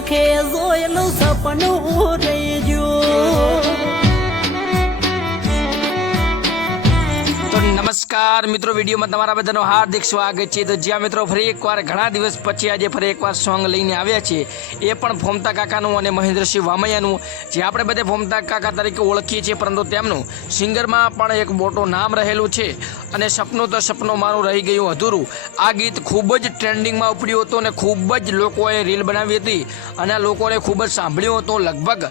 આંખે જોયેલું સપનું રહી ગયું। નમસ્કાર મિત્રો, વિડીયોમાં તમારા બધાનું હાર્દિક સ્વાગત છે। તો જ્યાં મિત્રો ફરી એકવાર ઘણા દિવસ પછી આજે ફરી એકવાર સોંગ લઈને આવ્યા છીએ, એ પણ ફોમતા કાકાનું અને મહેન્દ્રસિંહ વામૈયાનું, જે આપણે બધે ફોમતા કાકા તરીકે ઓળખીએ છીએ, પરંતુ તેમનું સિંગરમાં પણ એક મોટું નામ રહેલું છે। અને સપનું તો સપનું મારું રહી ગયું અધૂરું, આ ગીત ખૂબ જ ટ્રેન્ડિંગમાં ઉપડ્યું હતું અને ખૂબ જ લોકોએ રીલ બનાવી હતી અને લોકોને ખૂબ જ સાંભળ્યું હતું। લગભગ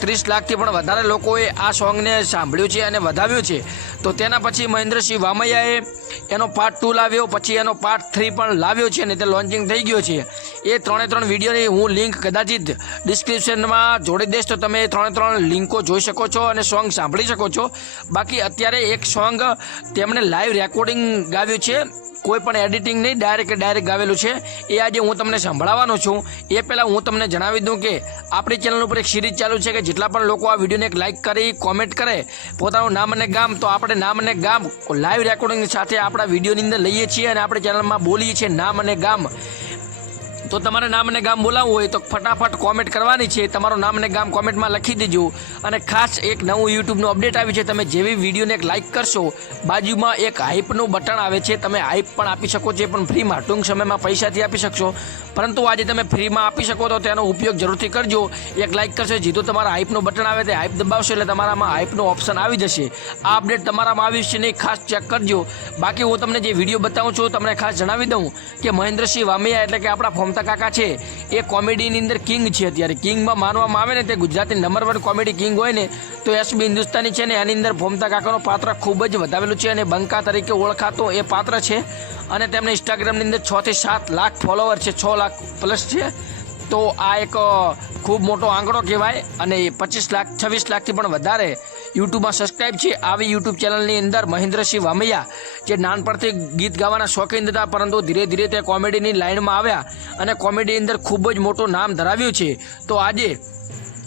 30 લાખથી પણ વધારે લોકોએ આ સોંગને સાંભળ્યું છે અને વધાવ્યું છે। તો તેના પછી મહેન્દ્રસિંહ વામૈયાએ એનો પાર્ટ 2 લાવ્યો, પછી એનો પાર્ટ 3 પણ લાવ્યો છે અને તે લોન્ચિંગ થઈ ગયો છે। એ 3 વિડીયોની હું લિંક કદાચિત ડિસ્ક્રિપ્શનમાં જોડી દઈશ, તો તમે 3 લિંકો જોઈ શકો છો અને સોંગ સાંભળી શકો છો। બાકી અત્યારે એક સોંગ તેમણે લાઈવ રેકોર્ડિંગ ગાવ્યું છે, કોઈ પણ એડિટિંગ નહીં, ડાયરેક્ટ ગાવેલું છે। એ આજે હું તમને સંભળાવવાનો છું। એ પહેલાં હું તમને જણાવી દઉં કે આપણી ચેનલ ઉપર એક સિરીઝ ચાલુ છે કે જેટલા પણ લોકો આ વિડીયોને એક લાઇક કરી કોમેન્ટ કરે પોતાનું નામ અને ગામ, તો આપણે નામ અને ગામ લાઈવ રેકોર્ડિંગ સાથે આપણા વિડીયોની અંદર લઈએ છીએ અને આપણી ચેનલમાં બોલીએ છીએ નામ અને ગામ। તો તમારે નામ અને ગામ બોલાવવું હોય તો ફટાફટ કોમેન્ટ કરવાની છે, તમારું નામ અને ગામ કોમેન્ટમાં લખી દેજો। અને ખાસ એક નવું યુટ્યુબનું અપડેટ આવ્યું છે, તમે જેવી વિડીયોને એક લાઇક કરશો બાજુમાં એક હાઇપનું બટન આવે છે, તમે હાઇપ પણ આપી શકો છો, પણ ફ્રીમાં, ટૂંક સમયમાં પૈસાથી આપી શકશો, પરંતુ આજે તમે ફ્રીમાં આપી શકો તો તેનો ઉપયોગ જરૂરથી કરજો। એક લાઇક કરશો, જીધું તમારા હાઇપનું બટન આવે તે હાઇપ દબાવશો એટલે તમારામાં હાઇપનું ઓપ્શન આવી જશે। આ અપડેટ તમારામાં આવ્યું છે નહીં, ખાસ ચેક કરજો। બાકી હું તમને જે વિડીયો બતાવું છું તમને ખાસ જણાવી દઉં કે મહેન્દ્રસિંહ વામૈયા એટલે કે આપણા ફોમતા કાકા છે, એ કોમેડીની અંદર કિંગ છે। અત્યારે કિંગમાં માનવામાં આવે ને, તે ગુજરાતી નંબર 1 કોમેડી કિંગ હોય ને તો SB હિન્દુસ્તાની છે ને, એની અંદર ફોમતા કાકાનું પાત્ર ખૂબ જ વધાવેલું છે અને બંકા તરીકે ઓળખાતો એ પાત્ર છે। અને તેમને ઇન્સ્ટાગ્રામની અંદર 6 થી 7 લાખ ફોલોવર છે, 6 લાખ પ્લસ છે। તો આ એક ખૂબ મોટો આંકડો કહેવાય અને 25 લાખ 26 લાખથી પણ વધારે યુટ્યુબમાં સબસ્ક્રાઈબ છે। આવી યુટ્યુબ ચેનલની અંદર મહેન્દ્રસિંહ વામૈયા, જે નાનપણથી ગીત ગાવાના શોખીન હતા, પરંતુ ધીરે ધીરે તે કોમેડીની લાઇનમાં આવ્યા અને કોમેડીની અંદર ખૂબ જ મોટું નામ ધરાવ્યું છે। તો આજે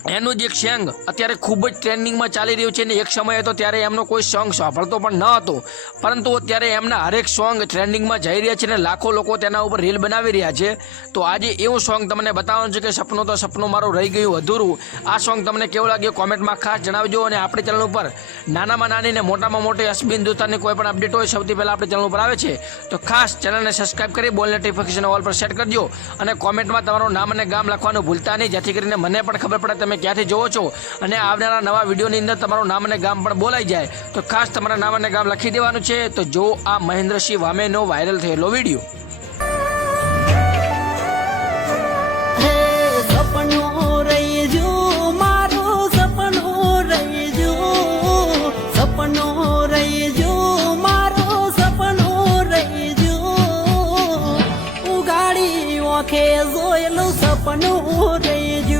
એનું જ એક સોંગ અત્યારે ખૂબ જ ટ્રેન્ડિંગમાં ચાલી રહ્યું છે અને એક સમય હતો ત્યારે એમનો કોઈ સોંગ સાંભળતો પણ ન હતો, પરંતુ અત્યારે એમના હરેક સોંગ ટ્રેન્ડિંગમાં જઈ રહ્યા છે અને લાખો લોકો તેના ઉપર રીલ બનાવી રહ્યા છે। તો આજે એવું સોંગ તમને બતાવવાનું છે કે સપનું તો સપનું મારું રહી ગયું અધૂરું। આ સોંગ તમને કેવું લાગ્યું કોમેન્ટમાં ખાસ જણાવજો। અને આપણી ચેનલ ઉપર નાનામાં નાની ને મોટામાં મોટી SB હિન્દુસ્તાનની કોઈ પણ અપડેટ હોય સૌથી પહેલાં આપણી ચેનલ ઉપર આવે છે, તો ખાસ ચેનલને સબસ્ક્રાઈબ કરી બોલ નોટિફિકેશન ઓલ પર સેટ કરજો અને કોમેન્ટમાં તમારું નામ અને ગામ લખવાનું ભૂલતા નહીં, જેથી કરીને મને પણ ખબર પડે તમે ક્યાંથી જોવો છો અને આવનારા નવા વિડીયોની અંદર તમારું નામ અને ગામ પણ બોલાઈ જાય। તો ખાસ તમારા નામ અને ગામ લખી દેવાનું છે। તો જો આ મહેન્દ્રસિંહ વામૈયાનો વાયરલ થયેલો વિડીયો। સપનું રહી ગયું મારું, સપનું રહી ગયું, સપનું રહી ગયું મારું, સપનું રહી ગયું, ઉગાડી આંખે જોયેલું સપનું રહી ગયું।